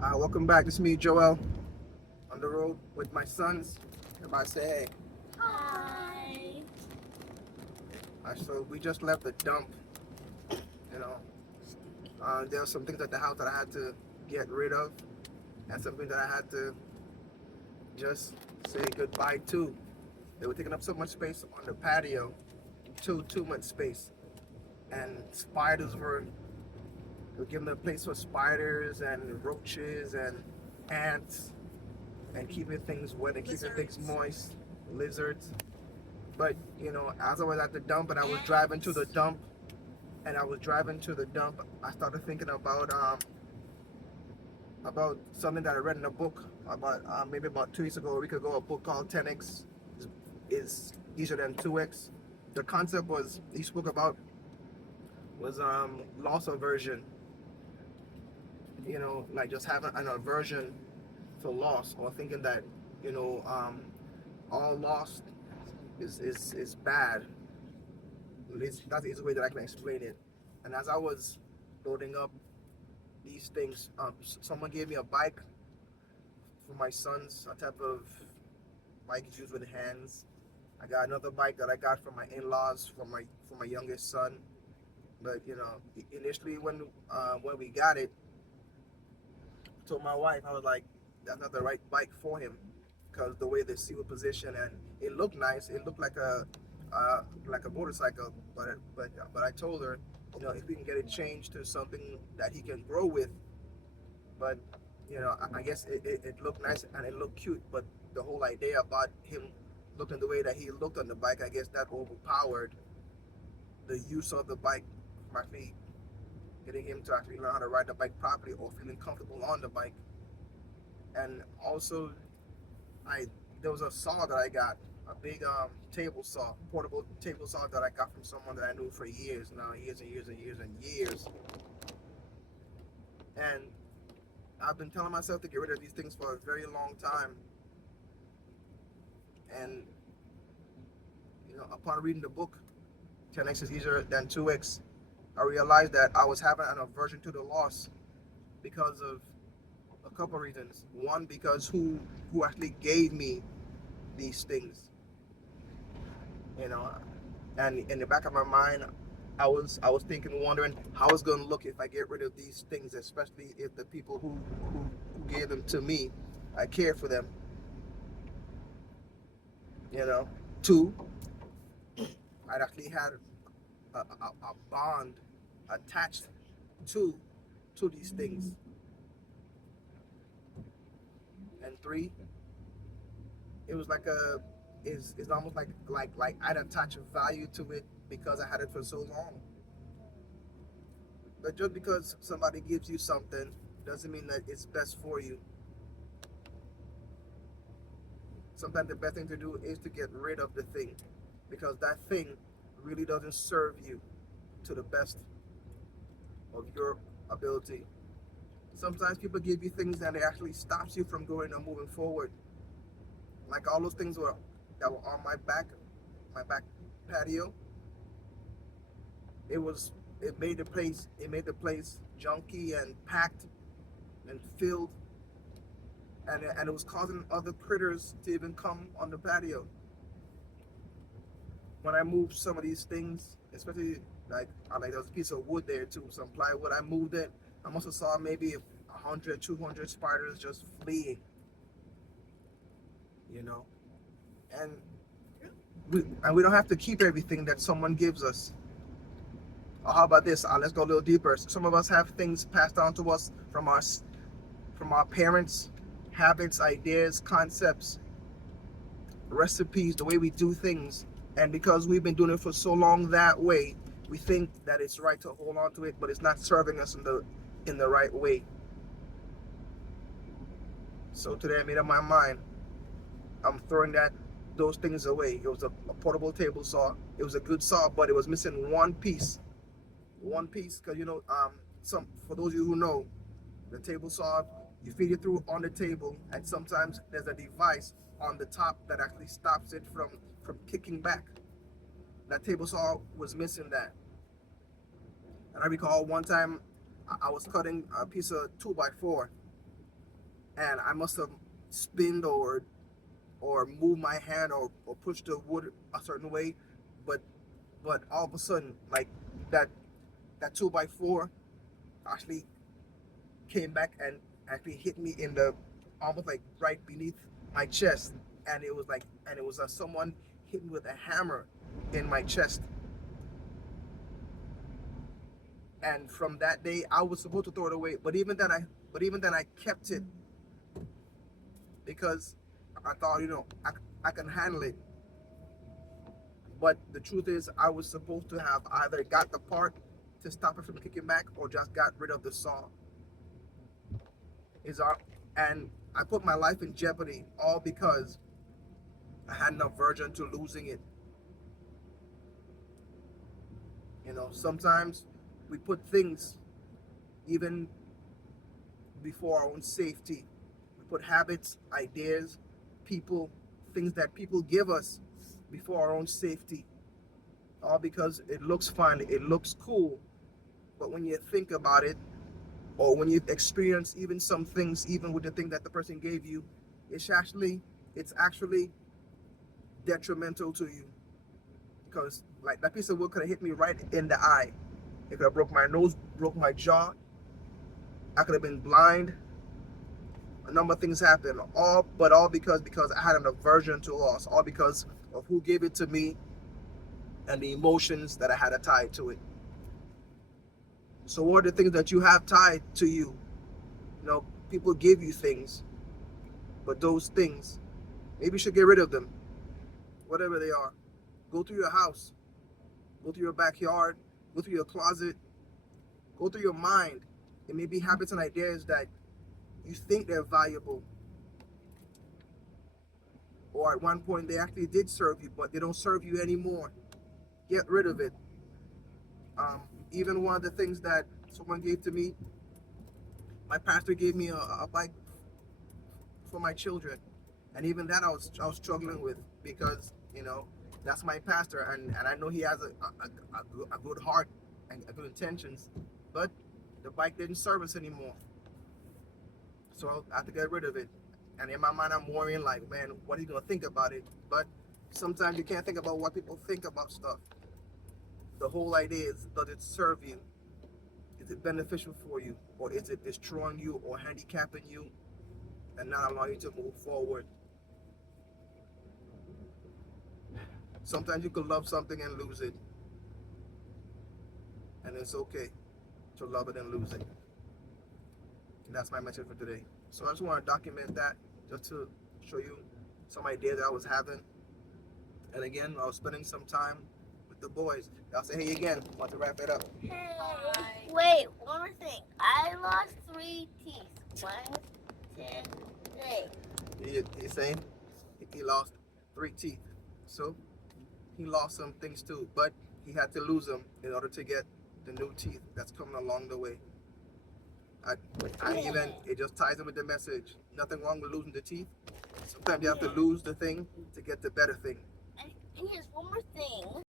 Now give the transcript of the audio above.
Welcome back. This is me, Joel, on the road with my sons. Everybody say hey. Hi. So we just left the dump. You know, there were some things at the house that I had to get rid of, and something that I had to just say goodbye to. They were taking up so much space on the patio, too much space, and spiders were giving the place for spiders and roaches and ants and keeping things wet and keeping things Lizards. moist, lizards. But as I was at the dump and I was driving to the Ants. dump, I started thinking about something that I read in a book about maybe about 2 weeks ago, a week ago, a book called 10x is easier than 2x. The concept was he spoke about was loss aversion. Like just having an aversion to loss or thinking that you know um, all loss is bad. That's the easy way that I can explain it. And as I was loading up these things, someone gave me a bike for my sons, a type of bike used with hands. I got another bike that I got from my in-laws for my youngest son. But initially when we got it, I told my wife I was like, that's not the right bike for him because the way the seat was positioned and it looked nice. It looked like a motorcycle, but I told her, if we can get it changed to something that he can grow with. But I guess it looked nice and it looked cute, but the whole idea about him looking the way that he looked on the bike, I guess that overpowered the use of the bike for my feet, getting him to actually learn how to ride the bike properly or feeling comfortable on the bike. And also, I there was a saw that I got, a big table saw, portable table saw that I got from someone that I knew for years now, years and years and years and years. And I've been telling myself to get rid of these things for a very long time. And upon reading the book, 10x is easier than 2x, I realized that I was having an aversion to the loss because of a couple of reasons. One, because who actually gave me these things, you know, and in the back of my mind, I was thinking, wondering how it's going to look if I get rid of these things, especially if the people who gave them to me, I care for them, you know. Two, I'd actually had a bond attached to these things, and three, it was like it's almost like I'd attach a value to it because I had it for so long. But just because somebody gives you something doesn't mean that it's best for you. Sometimes the best thing to do is to get rid of the thing because that thing really doesn't serve you to the best of your ability. Sometimes people give you things that it actually stops you from going or moving forward. Like all those things that were on my back patio. It was it made the place junky and packed and filled, and it was causing other critters to even come on the patio. When I moved some of these things, especially like there was a piece of wood there too, some plywood. I moved it. I must have saw maybe 100, 200 spiders just fleeing, you know. And we don't have to keep everything that someone gives us. Or how about this? Let's go a little deeper. Some of us have things passed down to us from our parents, habits, ideas, concepts, recipes, the way we do things. And because we've been doing it for so long that way, we think that it's right to hold on to it, but it's not serving us in the right way. So today I made up my mind. I'm throwing those things away. It was a portable table saw. It was a good saw, but it was missing one piece. One piece, because some for those of you who know, the table saw, you feed it through on the table, and sometimes there's a device on the top that actually stops it from kicking back. That table saw was missing that. And I recall one time I was cutting a piece of 2 by 4, and I must have spinned or moved my hand or pushed the wood a certain way, but all of a sudden, like that 2x4 actually came back and actually hit me in the almost like right beneath my chest, and it was someone hit me with a hammer in my chest. And from that day, I was supposed to throw it away, but even then I kept it because I thought, I can handle it. But the truth is, I was supposed to have either got the part to stop it from kicking back or just got rid of the saw. Is our and I put my life in jeopardy all because I had an aversion to losing it. Sometimes we put things even before our own safety. We put habits, ideas, people, things that people give us before our own safety. All because it looks fun, it looks cool. But when you think about it, or when you experience even some things, even with the thing that the person gave you, it's actually detrimental to you. Because like that piece of wood could have hit me right in the eye. It could have broke my nose, broke my jaw. I could have been blind. A number of things happened. All because I had an aversion to loss. All because of who gave it to me and the emotions that I had tied to it. So what are the things that you have tied to you? People give you things, but those things, maybe you should get rid of them, whatever they are. Go through your house, go through your backyard, go through your closet, go through your mind. It may be habits and ideas that you think they're valuable, or at one point they actually did serve you, but they don't serve you anymore. Get rid of it. Even one of the things that someone gave to me, my pastor gave me a bike for my children, and even that I was struggling with because that's my pastor, and I know he has a good heart and good intentions, but the bike didn't serve us anymore, so I have to get rid of it. And in my mind, I'm worrying like, man, what are you gonna think about it? But sometimes you can't think about what people think about stuff. The whole idea is, does it serve you? Is it beneficial for you, or is it destroying you or handicapping you and not allowing you to move forward? Sometimes you could love something and lose it, and it's okay to love it and lose it. And that's my message for today. So I just want to document that just to show you some ideas that I was having. And again, I was spending some time with the boys. I'll say hey again, want to wrap it up. Hey. Wait, one more thing. I lost 3 teeth. 1, 2, 3. He's saying he lost 3 teeth. So he lost some things too, but he had to lose them in order to get the new teeth that's coming along the way. It just ties in with the message. Nothing wrong with losing the teeth. Sometimes you have to lose the thing to get the better thing. And here's one more thing.